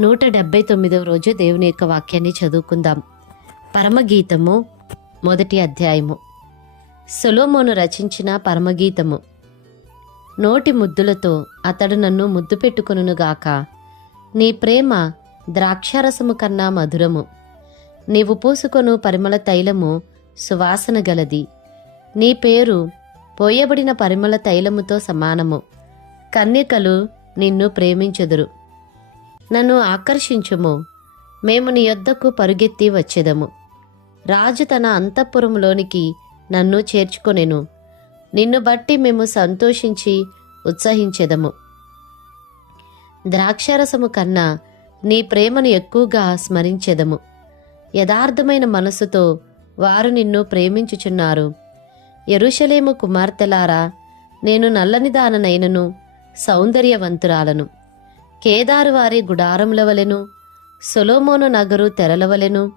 నూట డెబ్బై తొమ్మిదవ రోజు దేవుని యొక్క వాక్యాన్ని చదువుకుందాం. పరమగీతము మొదటి అధ్యాయము. సొలోమోను రచించిన పరమగీతము. నోటి ముద్దులతో అతడు నన్ను ముద్దు పెట్టుకునుగాక నీ ప్రేమ ద్రాక్షారసము కన్నా మధురము. నీవు పూసుకొను పరిమళ తైలము సువాసన గలది. నీ పేరు పోయబడిన పరిమళ తైలముతో సమానము. కన్యకలు నిన్ను ప్రేమించెదురు. నన్ను ఆకర్షించుము. మేము నీ యొద్దకు పరుగెత్తి వచ్చేదము. రాజు తన అంతఃపురంలోనికి నన్ను చేర్చుకొనెను. నిన్ను బట్టి మేము సంతోషించి ఉత్సహించెదము. ద్రాక్షరసము కన్నా నీ ప్రేమను ఎక్కువగా స్మరించెదము. యథార్థమైన మనసుతో వారు నిన్ను ప్రేమించుచున్నారు. ఎరుషలేము కుమార్తెలారా నేను నల్లని దాననైనను సౌందర్యవంతురాలను. కేదారు వారి గుడారముల వలెను సొలోమోను నగరు తెరలవలెను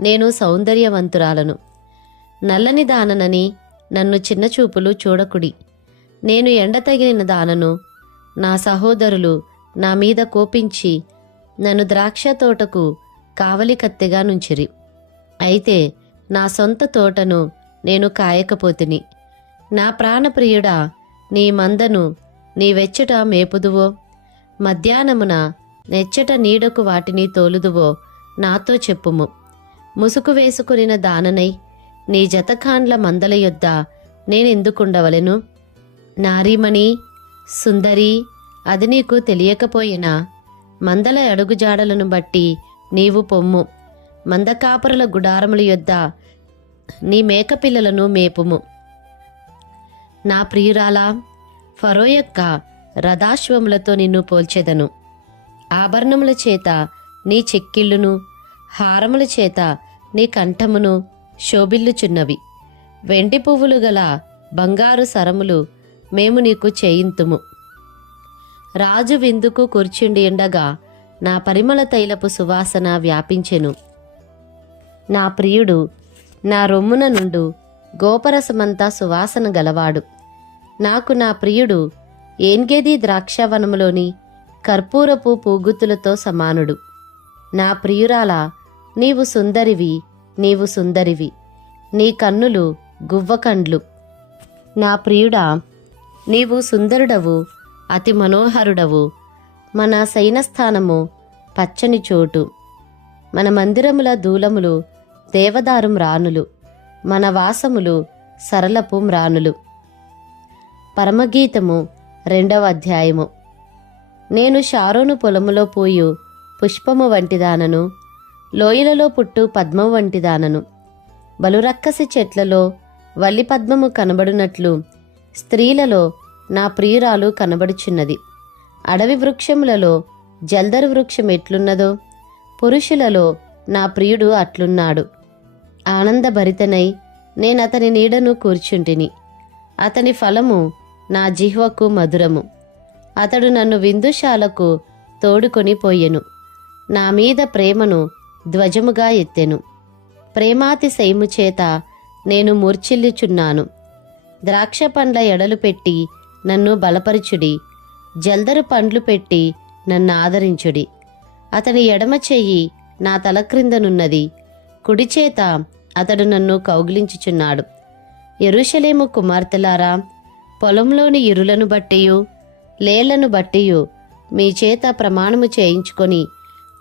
నేను సౌందర్యవంతురాలను. నల్లని దాననని నన్ను చిన్నచూపులు చూడకుడి. నేను ఎండ తగిలిన దానను నా సహోదరులు నా మీద కోపించి నన్ను ద్రాక్ష తోటకు కావలి కత్తెగా నుంచిరి. అయితే నా సొంత తోటను నేను కాయకపోతిని. నా ప్రాణప్రియుడా నీ మందను నీ వెచ్చట మేపుదువో. మధ్యాహ్నమున నెచ్చట నీడకు వాటిని తోలుదువో నాతో చెప్పుము. ముసుగు వేసుకునిన దాననై నీ జతకాండ్ల మందల యొద్ద నేనెందుకుండవలెను? నారీమణి సుందరి అది నీకు తెలియకపోయినా మందల అడుగుజాడలను బట్టి నీవు పొమ్ము. మందకాపరుల గుడారముల యొద్ద నీ మేకపిల్లలను మేపుము. నా ప్రియురాలా ఫరో యొక్క రథాశ్వములతో నిన్ను పోల్చెదను. ఆభరణముల చేత నీ చెక్కిళ్ళును హారముల చేత నీ కంఠమును శోభిల్లుచున్నవి. వెండి పువ్వులు గల బంగారు సరములు మేము నీకు చేయింతుము. రాజు విందుకు కూర్చుండి ఉండగా నా పరిమళ తైలపు సువాసన వ్యాపించెను. నా ప్రియుడు నా రొమ్మున నుండు గోపరసమంతా సువాసన గలవాడు. నాకు నా ప్రియుడు ఏన్గేది ద్రాక్షవనములోని కర్పూరపు పూగుత్తులతో సమానుడు. నా ప్రియురాల నీవు సుందరివి నీవు సుందరివి. నీ కన్నులు గువ్వకండ్లు. నా ప్రియుడా నీవు సుందరుడవు అతి మనోహరుడవు. మన శయనస్థానము పచ్చని చోటు. మన మందిరముల దూలములు దేవదారు మ్రానులు. మన వాసములు సరళపు మ్రానులు. పరమగీతము రెండవ అధ్యాయము. నేను షారోను పొలములో పోయు పుష్పము వంటిదానను లోయలలో పుట్టు పద్మం వంటిదానను. బలురక్కసి చెట్లలో వల్లి పద్మము కనబడునట్లు స్త్రీలలో నా ప్రియురాలు కనబడుచున్నది. అడవి వృక్షములలో జల్దరు వృక్షం ఎట్లున్నదో పురుషులలో నా ప్రియుడు అట్లున్నాడు. ఆనందభరితనై నేనతని నీడను కూర్చుంటిని. అతని ఫలము నా జిహ్వకు మధురము. అతడు నన్ను విందుశాలకు తోడుకొని పోయెను. నా మీద ప్రేమను ధ్వజముగా ఎత్తెను. ప్రేమాతిశయము చేత నేను మూర్చిల్లుచున్నాను ద్రాక్ష పండ్ల ఎడలు పెట్టి నన్ను బలపరుచుడి. జల్దరు పండ్లు పెట్టి నన్ను ఆదరించుడి. అతని ఎడమ చెయ్యి నా తల క్రిందనున్నది. కుడి చేత అతడు నన్ను కౌగిలించుచున్నాడు. ఎరుషలేము కుమార్తెలారా పొలంలోని ఇరులను బట్టియు లేళ్ళను బట్టియు మీ చేత ప్రమాణము చేయించుకొని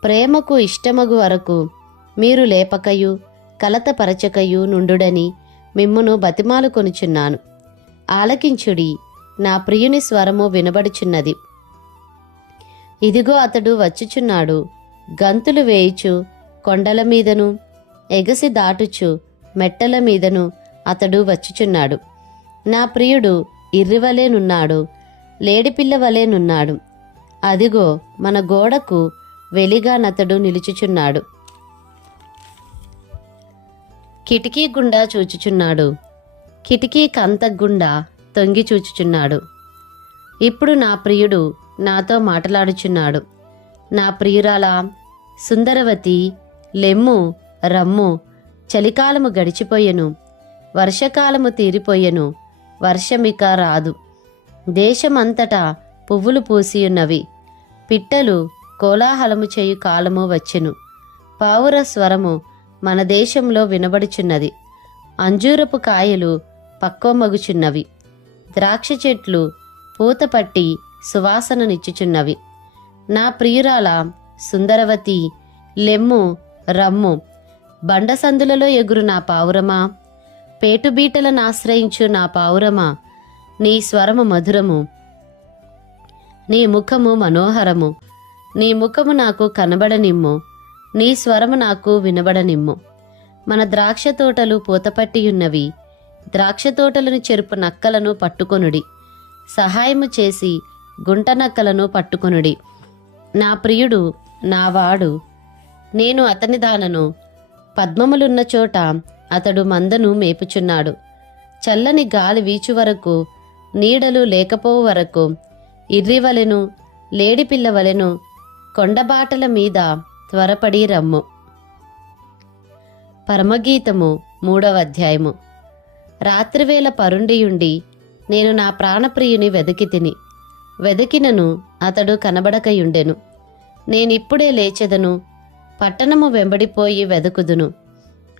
ప్రేమకు ఇష్టమగు వరకు మీరు లేపకయు కలతపరచకయు నుండుడని మిమ్మును బతిమాలు కొనుచున్నాను. ఆలకించుడి నా ప్రియుని స్వరము వినబడుచున్నది. ఇదిగో అతడు వచ్చుచున్నాడు గంతులు వేయుచు కొండల మీదను ఎగసి దాటుచు మెట్టల మీదను అతడు వచ్చుచున్నాడు. నా ప్రియుడు ఇర్రివలేనున్నాడు లేడిపిల్ల వలెనున్నాడు. అదిగో మన గోడకు వెలిగా నతడు నిలుచుచున్నాడు. కిటికీ గుండా చూచుచున్నాడు. కిటికీ కంత గుండా తొంగి చూచుచున్నాడు. ఇప్పుడు నా ప్రియుడు నాతో మాట్లాడుచున్నాడు. నా ప్రియురాలా సుందరవతి లెమ్ము రమ్ము చలికాలము గడిచిపోయెను. వర్షకాలము తీరిపోయెను. వర్షమిక రాదు. దేశమంతటా పువ్వులు పూసియున్నవి. పిట్టలు కోలాహలము చేయు కాలము వచ్చెను. పావుర స్వరము మన దేశంలో వినబడుచున్నది. అంజూరపు కాయలు పక్వమగుచున్నవి ద్రాక్ష చెట్లు పూత పట్టి సువాసననిచ్చుచున్నవి. నా ప్రియురాల సుందరవతి లెమ్ము రమ్ము బండసందులలో ఎగురు నా పావురమా? పేటుబీటలను ఆశ్రయించు నా పావురమా? నీ స్వరము మధురము. నీ ముఖము మనోహరము. నీ ముఖము నాకు కనబడనిమ్ము. నీ స్వరము నాకు వినబడనిమ్ము. మన ద్రాక్ష తోటలు పూతపట్టియున్నవి. ద్రాక్ష తోటలను చెరుపు నక్కలను పట్టుకొనుడి. సహాయము చేసి గుంట నక్కలను పట్టుకొనుడి. నా ప్రియుడు నా వాడు. నేను అతని దానను. పద్మములున్న చోట అతడు మందను మేపుచున్నాడు. చల్లని గాలి వీచు వరకు నీడలు లేకపోవు వరకు ఇర్రివలెను లేడిపిల్లవలెను కొండబాటల మీద త్వరపడి రమ్ము. పరమగీతము మూడవ అధ్యాయము. రాత్రివేళ పరుండియుండి నేను నా ప్రాణప్రియుని వెదకి తిని వెదకినను అతడు కనబడకయుండెను. నేనిప్పుడే లేచెదను పట్టణము వెంబడిపోయి వెదకుదును.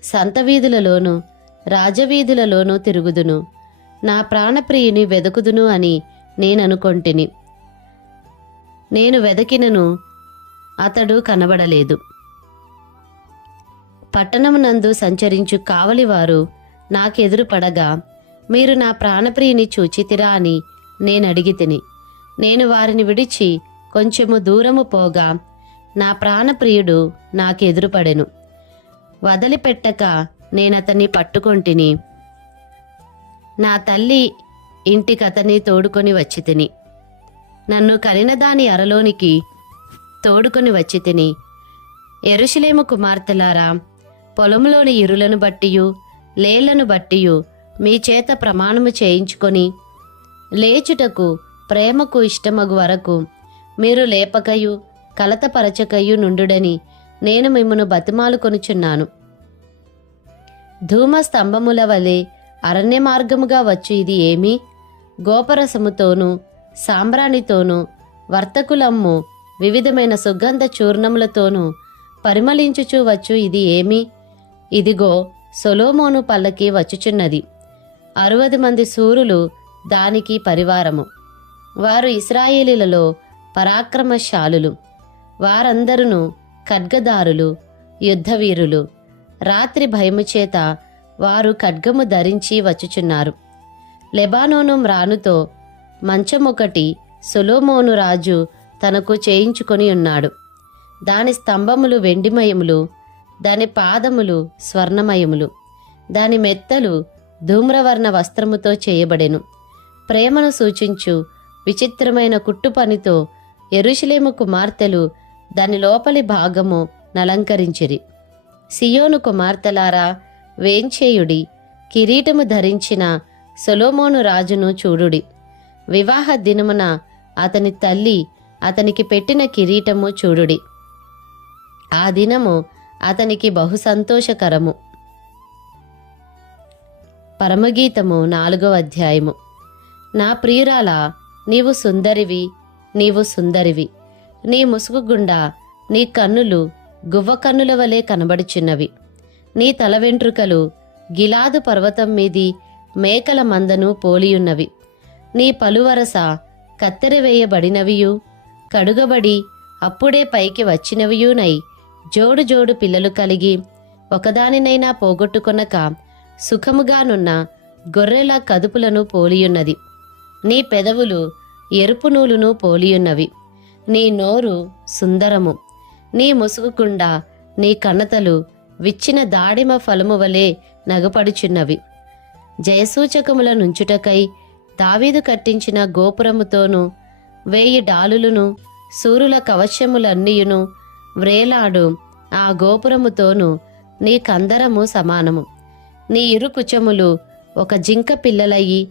సంత వీధులలోను రాజవీధులలోనూ తిరుగుదును. నా ప్రాణప్రియుని వెదకుదును అని నేననుకొంటిని. నేను వెదకినను అతడు కనబడలేదు. పట్టణమునందు సంచరించు కావలివారు నాకెదురు పడగా మీరు నా ప్రాణప్రియుని చూచితిరా అని నేనడిగి తిని నేను వారిని విడిచి కొంచెము దూరము పోగా నా ప్రాణప్రియుడు నాకెదురుపడెను. వదిలిపెట్టక నేనతన్ని పట్టుకొంటిని. నా తల్లి ఇంటికతని తోడుకొని వచ్చి తిని నన్ను కలిన దాని అరలోనికి తోడుకొని వచ్చి తిని ఎరుషలేము కుమార్తెలారా పొలంలోని ఇరులను బట్టియు లేళ్ళను బట్టియు మీ చేత ప్రమాణము చేయించుకొని లేచుటకు ప్రేమకు ఇష్టమగు వరకు మీరు లేపకయు కలతపరచకయు నుండుడని నేను మిమ్మను బతిమాలు కొనుచున్నాను ధూమ స్తంభముల వలె అరణ్య మార్గముగా వచ్చు ఇది ఏమి? గోపరసముతోనూ సాంబ్రాణితోనూ వర్తకులమ్ము వివిధమైన సుగంధ చూర్ణములతోనూ పరిమళించుచూ వచ్చు ఇది ఏమి? ఇదిగో సొలోమోను పల్లకి వచ్చుచున్నది. అరవది మంది సూరులు దానికి పరివారము. వారు ఇస్రాయేలీలలో పరాక్రమశాలులు. వారందరును ఖడ్గదారులు యుద్ధవీరులు. రాత్రి భయము చేత వారు ఖడ్గము ధరించి వచ్చుచున్నారు. లెబానోను మ్రానుతో మంచమొకటి సొలోమోను రాజు తనకు చేయించుకొని ఉన్నాడు. దాని స్తంభములు వెండిమయములు దాని పాదములు స్వర్ణమయములు దాని మెత్తలు ధూమ్రవర్ణ వస్త్రముతో చేయబడెను. ప్రేమను సూచించు విచిత్రమైన కుట్టుపనితో ఎరుషులేము కుమార్తెలు దాని లోపలి భాగము నలంకరించిరి. సియోను కుమార్తెలారా వేంచేయుడి కిరీటము ధరించిన సొలోమోను రాజును చూడుడి. వివాహ దినమున అతని తల్లి అతనికి పెట్టిన కిరీటము చూడుడి. ఆ దినము అతనికి బహు సంతోషకరము. పరమగీతము నాలుగవ అధ్యాయము. నా ప్రియురాల నీవు సుందరివి నీవు సుందరివి. నీ ముసుగు గుండా నీ కన్నులు గువ్వ కన్నుల వలె కనబడుచున్నవి. నీ తల వెంట్రుకలు గిలాదు పర్వతం మీది మేకల మందను పోలియున్నవి. నీ పలువరస కత్తెరవేయబడినవియు కడుగబడి అప్పుడే పైకి వచ్చినవియునై జోడు జోడు పిల్లలు కలిగి ఒకదానినైనా పోగొట్టుకొనక సుఖముగానున్న గొర్రెల కదుపులను పోలియున్నది. నీ పెదవులు ఎరుపు నూలును పోలియున్నవి. నీ నోరు సుందరము నీ ముసుగుకుండా నీ కన్నతలు విచ్చిన దాడిమ ఫలము వలె నగపడుచున్నవి. జయసూచకముల నుంచుటకై దావీదు కట్టించిన గోపురముతోనూ వేయి డాలులను సూరుల కవచములన్నీయును వ్రేలాడు ఆ గోపురముతోనూ నీ కందరము సమానము. నీ ఇరు కుచములు ఒక జింక పిల్లలయ్యి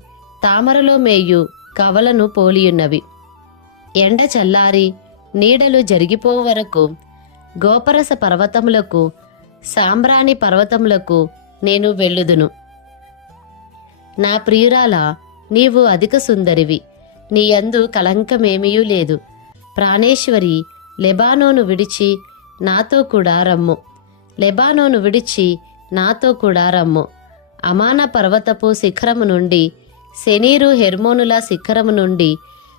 తామరలో మేయు కవలను పోలియున్నవి. ఎండ చల్లారి నీడలు జరిగిపో వరకు గోపరస పర్వతములకు సాంబ్రాణి పర్వతములకు నేను వెళ్ళుదును. నా ప్రియురాల నీవు అధిక సుందరివి. నీ యందు కలంకమేమీయూ లేదు. ప్రాణేశ్వరి లెబానోను విడిచి నాతో కూడా రమ్ము. లెబానోను విడిచి నాతో కూడా రమ్ము. అమాన పర్వతపు శిఖరము నుండి శనీరు హెర్మోనుల శిఖరము నుండి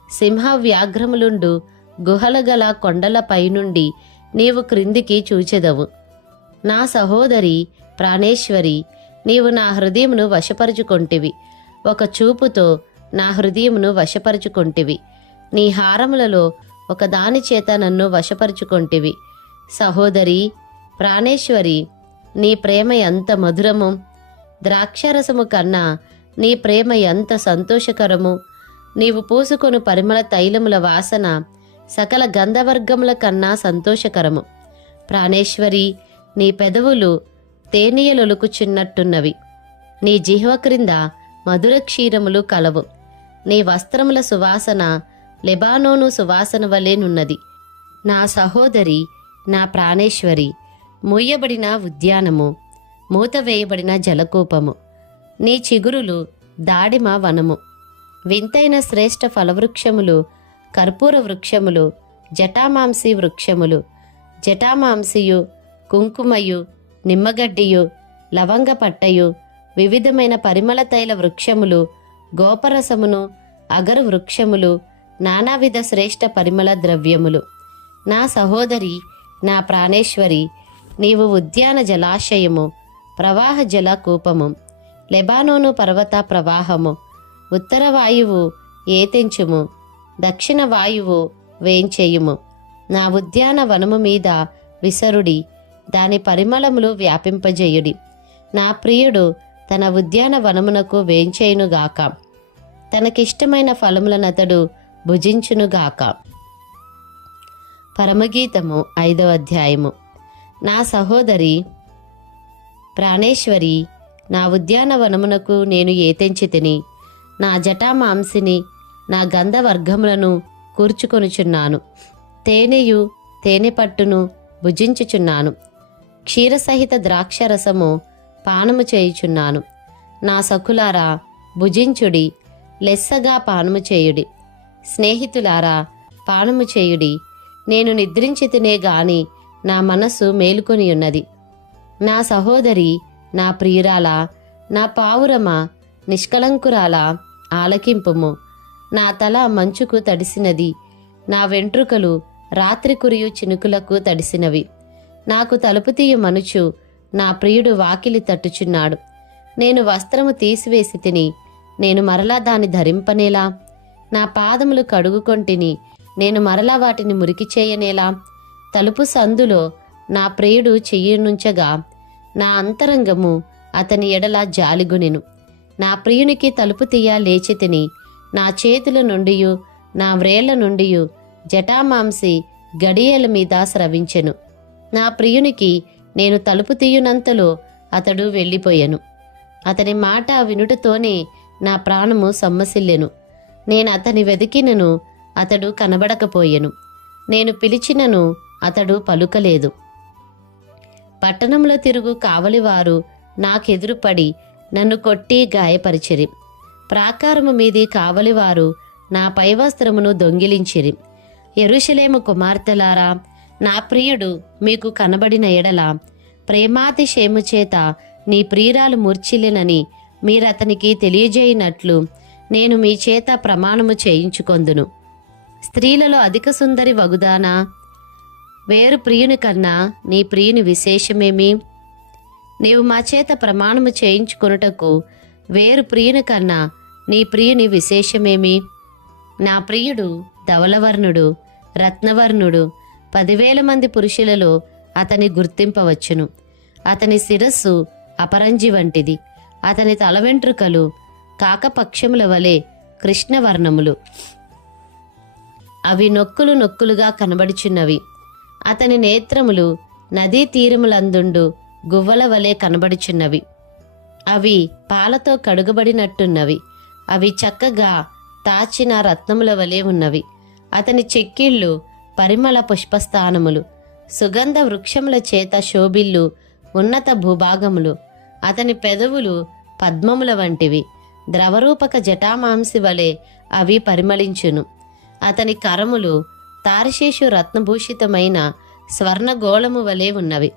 సింహ వ్యాఘ్రములుండు గుహల గల కొండలపై నుండి నీవు క్రిందికి చూచెదవు. నా సహోదరి ప్రాణేశ్వరి నీవు నా హృదయమును వశపరుచుకొంటివి. ఒక చూపుతో నా హృదయమును వశపరుచుకొంటివి. నీ హారములలో ఒక దాని చేత నన్ను వశపరుచుకొంటివి. సహోదరి ప్రాణేశ్వరి నీ ప్రేమ ఎంత మధురము! ద్రాక్షరసము కన్నా నీ ప్రేమ ఎంత సంతోషకరము! నీవు పూసుకొను పరిమళ తైలముల వాసన సకల గంధవర్గముల కన్నా సంతోషకరము. ప్రాణేశ్వరి నీ పెదవులు తేనీయలొలుకుచున్నట్టున్నవి నీ జిహ్వ క్రింద మధుర క్షీరములు కలవు. నీ వస్త్రముల సువాసన లెబానోను సువాసన వలెనున్నది నా సహోదరి నా ప్రాణేశ్వరి మూయబడిన ఉద్యానము మూతవేయబడిన జలకూపము. నీ చిగురులు దాడిమ వనము. వింతైన శ్రేష్ఠ ఫలవృక్షములు కర్పూర వృక్షములు జటామాంసి వృక్షములు. జటామాంసియు కుంకుమయు నిమ్మగడ్డియు లవంగ పట్టయు వివిధమైన పరిమళ తైల వృక్షములు గోపరసమును అగరు వృక్షములు నానావిధ శ్రేష్ఠ పరిమళ ద్రవ్యములు. నా సహోదరి నా ప్రాణేశ్వరి నీవు ఉద్యాన జలాశయము ప్రవాహ జల కూపము లెబానోను పర్వత ప్రవాహము ఉత్తర వాయువు ఏతెంచుము దక్షిణ వాయువు వేంచేయుము. నా ఉద్యాన వనము మీద విసరుడి దాని పరిమళములు వ్యాపింపజేయుడి. నా ప్రియుడు తన ఉద్యాన వనమునకు వేంచేయునుగాక తనకిష్టమైన ఫలములనతడు భుజించునుగాక పరమగీతము ఐదవ అధ్యాయము. నా సహోదరి ప్రాణేశ్వరి నా ఉద్యానవనమునకు నేను ఏతెంచి తిని నా జటామాంసిని నా గంధవర్గములను కూర్చుకొనుచున్నాను. తేనెయు తేనె పట్టును భుజించుచున్నాను. క్షీరసహిత ద్రాక్షరసము పానము చేయుచున్నాను. నా సఖులారా భుజించుడి లెస్సగా పానము చేయుడి. స్నేహితులారా పానము చేయుడి. నేను నిద్రించి తినే గాని నా మనస్సు మేలుకొని ఉన్నది నా సహోదరి నా ప్రియురాల నా పావురమ నిష్కలంకురాల ఆలకింపుము. నా తల మంచుకు తడిసినది. నా వెంట్రుకలు రాత్రి కురియు చినుకులకు తడిసినవి. నాకు తలుపు తీయు మనుచు నా ప్రియుడు వాకిలి తట్టుచున్నాడు. నేను వస్త్రము తీసివేసి తిని నేను మరలా దాన్ని ధరింపనేలా? నా పాదములు కడుగుకొంటిని నేను మరలా వాటిని మురికి చేయనేలా? తలుపు సందులో నా ప్రియుడు చెయ్యనుంచగా నా అంతరంగము అతని ఎడల జాలిగునెను. నా ప్రియునికి తలుపు తీయ లేచి తిని నా చేతుల నుండియు నా వ్రేళ్ళ నుండియు జటామాంసి గడియల మీద స్రవించెను. నా ప్రియునికి నేను తలుపు తీయునంతలో అతడు వెళ్ళిపోయాను. అతని మాట వినుటతోనే నా ప్రాణము సమ్మసిల్లెను. నేను అతని వెతికినను అతడు కనబడకపోయెను. నేను పిలిచినను అతడు పలుకలేదు. పట్టణంలో తిరుగు కావలివారు నాకెదురుపడి నన్ను కొట్టి గాయపరిచిరి. ప్రాకారము మీది కావలివారు నా పైవస్త్రమును దొంగిలించిరి. ఎరుషలేము కుమార్తెలారా నా ప్రియుడు మీకు కనబడిన ఎడల ప్రేమాతిశయము చేత నీ ప్రియురాలు మూర్చిల్లినని మీరతనికి తెలియజేయనట్లు నేను మీ చేత ప్రమాణము చేయించుకొందును. స్త్రీలలో అధిక సుందరి వగుదానా వేరు ప్రియుని కన్నా నీ ప్రియుని విశేషమేమి? నీవు మా చేత ప్రమాణము చేయించుకొనుటకు వేరు ప్రియుని కన్నా నీ ప్రియుని విశేషమేమి? నా ప్రియుడు ధవలవర్ణుడు రత్నవర్ణుడు పదివేల మంది పురుషులలో అతని గుర్తింపవచ్చును. అతని శిరస్సు అపరంజి వంటిది. అతని తల వెంట్రుకలు కాకపక్షముల వలె కృష్ణవర్ణములు. అవి నొక్కులు నొక్కులుగా కనబడుచున్నవి. అతని నేత్రములు నదీ తీరములందుండు గువ్వల వలె కనబడుచున్నవి. అవి పాలతో కడుగబడినట్టున్నవి. అవి చక్కగా తాచిన రత్నముల వలె ఉన్నవి. అతని చెక్కిళ్ళు పరిమళ పుష్పస్థానములు. సుగంధ వృక్షముల చేత శోభిల్లు ఉన్నత భూభాగములు. అతని పెదవులు పద్మముల వంటివి. ద్రవరూపక జటామాంసి వలె అవి పరిమళించును. అతని కరములు తారశేషు రత్నభూషితమైన స్వర్ణగోళము వలె ఉన్నవి.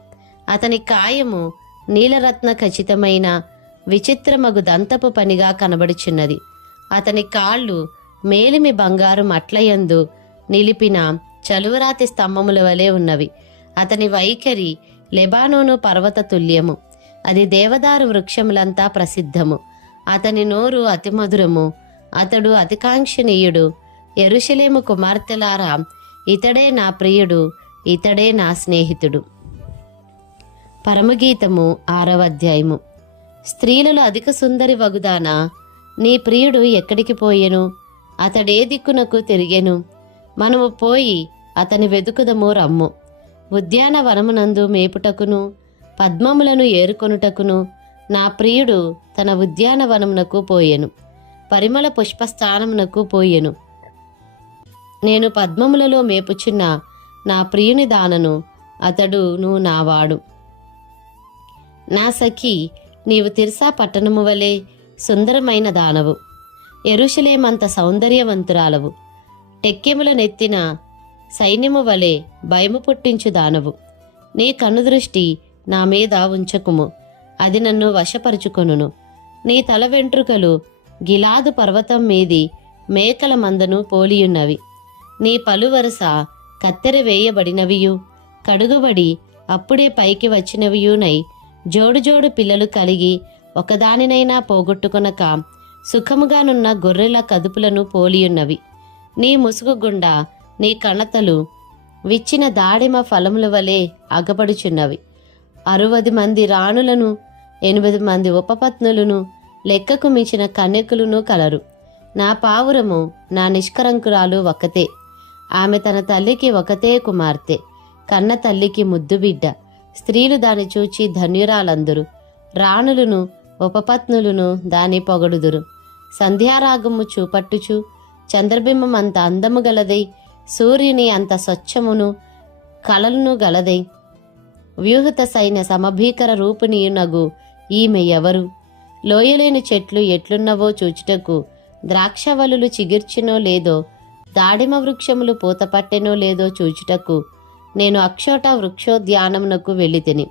అతని కాయము నీలరత్న ఖచ్చితమైన విచిత్రమగు దంతపు పనిగా కనబడుచున్నది. అతని కాళ్ళు మేలిమి బంగారు మట్లయందు నిలిపిన చలువరాతి స్తంభముల వలె ఉన్నవి. అతని వైఖరి లెబానోను పర్వత తుల్యము. అది దేవదారు వృక్షములంతా ప్రసిద్ధము. అతని నోరు అతి మధురము. అతడు అతికాంక్షణీయుడు ఎరుషలేము కుమార్తెలారా ఇతడే నా ప్రియుడు ఇతడే నా స్నేహితుడు. పరమగీతము ఆరవ అధ్యాయము. స్త్రీలలో అధిక సుందరి వగుదాన నీ ప్రియుడు ఎక్కడికి పోయెను? అతడే దిక్కునకు తిరిగెను. మనము పోయి అతని వెతుకుదము రమ్ము. ఉద్యానవనమునందు మేపుటకును పద్మములను ఏరుకొనుటకును నా ప్రియుడు తన ఉద్యానవనమునకు పోయెను. పరిమళ పుష్పస్థానమునకు పోయెను. నేను పద్మములలో మేపుచున్న నా ప్రియుని దానను అతడును నావాడు. నా సఖి నీవు తిర్సా పట్టణము వలె సుందరమైన దానవు. ఎరుషలేమంత సౌందర్యవంతురాలవు. టెక్కెముల నెత్తిన సైన్యము వలె భయము పుట్టించు దానవు. నీ కనుదృష్టి నా మీద ఉంచకుము. అది నన్ను వశపరుచుకొనును. నీ తల వెంట్రుకలు గిలాదు పర్వతం మీది మేకల మందను పోలియున్నవి. నీ పలువరస కత్తెర వేయబడినవియు కడుగుబడి అప్పుడే పైకి వచ్చినవియునై జోడు జోడు పిల్లలు కలిగి ఒకదానినైనా పోగొట్టుకొనక సుఖముగానున్న గొర్రెల కదుపులను పోలియున్నవి. నీ ముసుగు గుండా నీ కణతలు విచ్చిన దాడిమ ఫలముల వలె అగపడుచున్నవి అరవది మంది రాణులను ఎనిమిది మంది ఉపపత్నులను లెక్కకు మించిన కన్యకులను కలరు. నా పావురము నా నిష్కరంకురాలు ఒకతే ఆమె తన తల్లికి ఒకతే కుమార్తె. కన్న తల్లికి ముద్దు బిడ్డ. స్త్రీలు దాని చూచి ధన్యురాలందురు. రాణులను ఉపపత్నులను దాని పొగడుదురు. సంధ్యారాగము చూపట్టుచు చంద్రబింబం అంత అందము గలదై సూర్యుని అంత స్వచ్ఛమును కలలను గలదై. వ్యూహత సైన్య సమభీకర రూపునియునగు ఈమె ఎవరు? లోయలేని చెట్లు ఎట్లున్నవో చూచుటకు ద్రాక్షవలులు చిగిర్చినో లేదో దాడిమ వృక్షములు పూతపట్టెనో లేదో చూచుటకు నేను అక్షోట వృక్షోద్యానమునకు వెళ్ళితిని.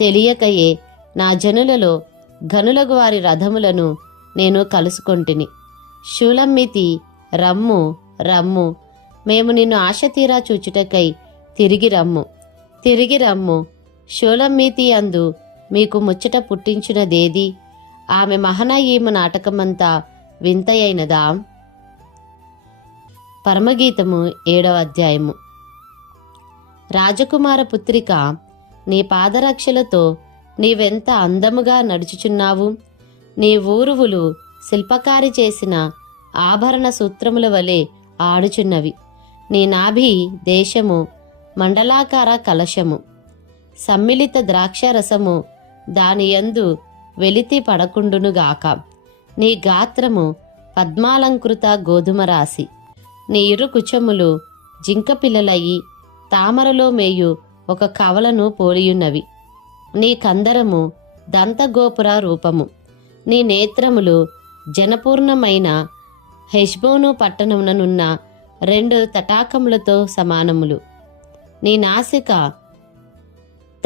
తెలియకయే నా జనులలో గనులకు వారి రథములను నేను కలుసుకొంటిని. శూలమ్మితి రమ్ము రమ్ము మేము నిన్ను ఆశ తీరా చూచుటకై తిరిగి రమ్ము. తిరిగి రమ్ము శూలమ్మితి అందు మీకు ముచ్చట పుట్టించినదేది? ఆమె మహనయీమ నాటకమంతా వింతయైనదా? పరమగీతము ఏడవ అధ్యాయము. రాజకుమార పుత్రిక నీ పాదరక్షలతో నీవెంత అందముగా నడుచుచున్నావు? నీ ఊరువులు శిల్పకారి చేసిన ఆభరణ సూత్రముల వలె ఆడుచున్నవి. నీ నాభి దేశము మండలాకార కలశము. సమ్మిళిత ద్రాక్షరసము దాని యందు వెలితి పడకుండునుగాక నీ గాత్రము పద్మాలంకృత గోధుమ రాశి నీ ఇరు కుచములు జింక పిల్లలయ్యి తామరలో మేయు ఒక కవలను పోలియున్నవి. నీ కందరము దంతగోపుర రూపము. నీ నేత్రములు జనపూర్ణమైన హెష్బోను పట్టణముననున్న రెండు తటాకములతో సమానములు. నీ నాసిక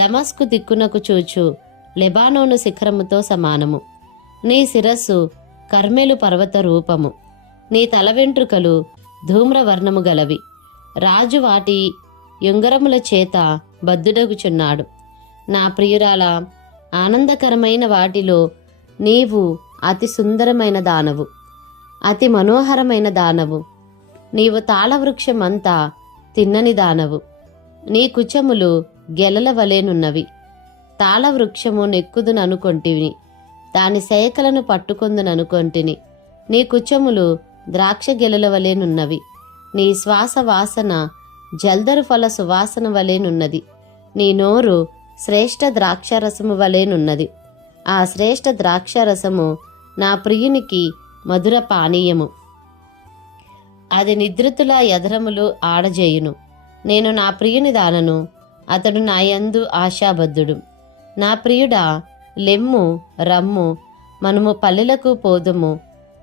దమస్కు దిక్కునకు చూచు లెబానోను శిఖరముతో సమానము. నీ శిరస్సు కర్మెలు పర్వత రూపము. నీ తల వెంట్రుకలు ధూమ్రవర్ణము గలవి. రాజు వాటి యుంగరముల చేత బద్దుడగుచున్నాడు. నా ప్రియురాల ఆనందకరమైన వాటిలో నీవు అతి సుందరమైన దానవు అతి మనోహరమైన దానవు. నీవు తాళవృక్షమంతా తిన్నని దానవు. నీ కుచములు గెలల వలెనున్నవి తాళవృక్షము నెక్కుదుననుకొంటివి దాని శేఖలను పట్టుకొందుననుకొంటిని. నీ కుచములు ద్రాక్ష గెలల వలెనున్నవి నీ శ్వాస వాసన జల్దరు ఫల సువాసన వలెనున్నది నీ నోరు శ్రేష్ఠ ద్రాక్షరసము వలెనున్నది ఆ శ్రేష్ఠ ద్రాక్షరసము నా ప్రియునికి మధుర పానీయము. అది నిద్రితుల యధరములు ఆడజేయును. నేను నా ప్రియుని దానను అతడు నాయందు ఆశాబద్ధుడు. నా ప్రియుడా లెమ్ము రమ్ము మనము పల్లెలకు పోదుము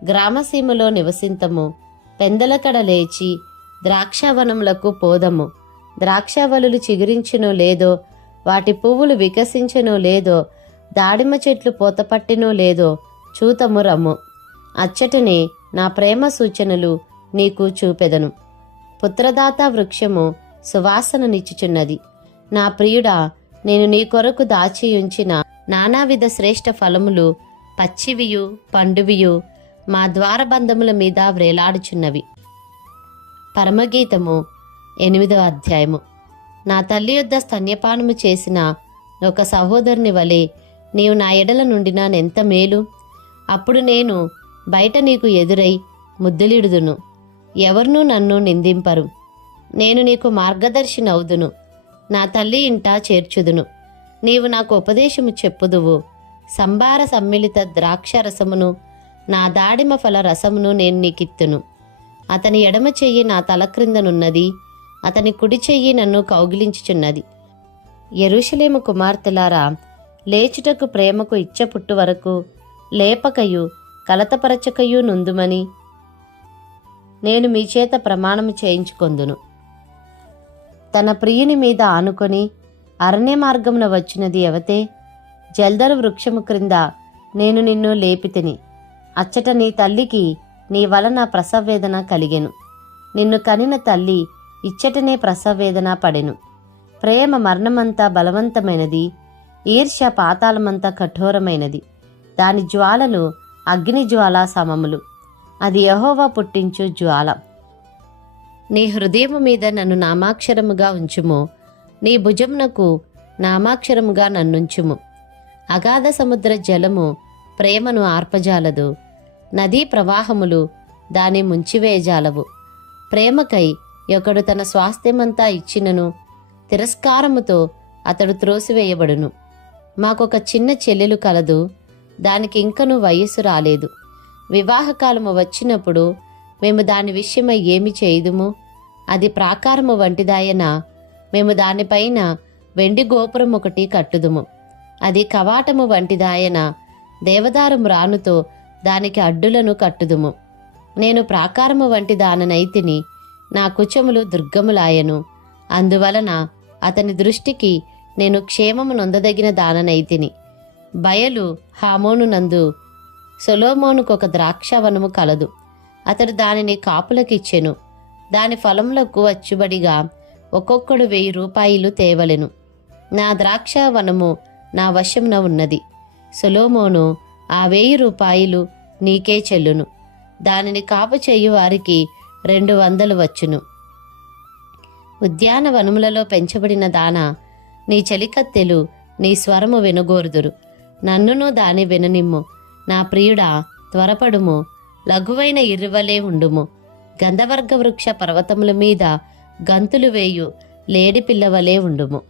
గ్రామసీమలో నివసింతము పెందలకడ లేచి ద్రాక్షవనములకు పోదము. ద్రాక్షవలులు చిగురించునో లేదో వాటి పువ్వులు వికసించను లేదో దాడిమ చెట్లు పూతపట్టినో లేదో చూతము రమ్ము. అచ్చటనే నా ప్రేమ సూచనలు నీకు చూపెదను. పుత్రదాత వృక్షము సువాసననిచ్చుచున్నది. నా ప్రియుడా నేను నీ కొరకు దాచి ఉంచిన నానావిధ శ్రేష్ఠ ఫలములు పచ్చివియు పండువియు మా ద్వారబంధముల మీద వ్రేలాడుచున్నవి. పరమగీతము ఎనిమిదవ అధ్యాయము. నా తల్లి యొద్ద స్తన్యపానము చేసిన ఒక సహోదరుని వలె నీవు నా ఎడల నుండి నానెంత మేలు? అప్పుడు నేను బయట నీకు ఎదురై ముద్దులిడుదును. ఎవరునూ నన్ను నిందింపరు. నేను నీకు మార్గదర్శిని అవుదును నా తల్లి ఇంట చేర్చుదును. నీవు నాకు ఉపదేశము చెప్పుదువు. సంభార సమ్మిళిత ద్రాక్ష రసమును నా దాడిమ ఫల రసమును నేను నీకిత్తును. అతని ఎడమ చెయ్యి నా తల క్రిందనున్నది. అతని కుడి చెయ్యి నన్ను కౌగిలించుచున్నది. ఎరుషలేము కుమార్తెలారా లేచుటకు ప్రేమకు ఇచ్చ పుట్టు వరకు లేపకయు కలతపరచకయు నుందుమని నేను మీ చేత ప్రమాణము చేయించుకొందును. తన ప్రియుని మీద ఆనుకొని అరణ్య మార్గమున వచ్చినది ఎవతే? జల్దరు వృక్షము క్రింద నేను నిన్ను లేపితిని. అచ్చట నీ తల్లికి నీ వలన ప్రసవేదన కలిగెను. నిన్ను కనిన తల్లి ఇచ్చటనే ప్రసవేదన పడెను. ప్రేమ మరణమంతా బలవంతమైనది ఈర్ష్య పాతాళమంతా కఠోరమైనది. దాని జ్వాలలు అగ్ని జ్వాల సమములు. అది యహోవా పుట్టించు జ్వాల. నీ హృదయము మీద నన్ను నామాక్షరముగా ఉంచుము. నీ భుజమునకు నామాక్షరముగా నన్నుంచుము. అగాధ సముద్ర జలము ప్రేమను ఆర్పజాలదు. నదీ ప్రవాహములు దాని ముంచివేయజాలవు ప్రేమకై ఒకడు తన స్వాస్థ్యమంతా ఇచ్చినను తిరస్కారముతో అతడు త్రోసివేయబడును. మాకొక చిన్న చెల్లెలు కలదు దానికి ఇంకను వయస్సు రాలేదు. వివాహకాలము వచ్చినప్పుడు మేము దాని విషయమై ఏమి చేయదుము? అది ప్రాకారము వంటిదాయన మేము దానిపైన వెండి గోపురం ఒకటి కట్టుదుము. అది కవాటము వంటిదాయన దేవదారం రానుతో దానికి అడ్డులను కట్టుదుము. నేను ప్రాకారము వంటి దాననైతిని నా కుచములు దుర్గములాయను. అందువలన అతని దృష్టికి నేను క్షేమము నొందదగిన దాననైతిని బయలు హామోను నందు ఒక ద్రాక్షవనము కలదు. అతడు దానిని కాపులకిచ్చెను. దాని ఫలములకు అచ్చుబడిగా ఒక్కొక్కడు వెయ్యి రూపాయలు తేవలెను. నా ద్రాక్ష వనము నా వశమున ఉన్నది. సొలోమోను ఆ వెయ్యి రూపాయలు నీకే చెల్లును. దానిని కాపు చేయు వారికి రెండు వందలు వచ్చును. ఉద్యానవనములలో పెంచబడిన దాన నీ చలికత్తెలు నీ స్వరము వినగోరుదురు. నన్నును దాని విననిమ్ము. నా ప్రియుడా త్వరపడుము. లఘువైన ఇరువలే ఉండుము. గంధవర్గ వృక్ష పర్వతముల మీద గంతులు వేయు. లేడి పిల్లవలే ఉండుము.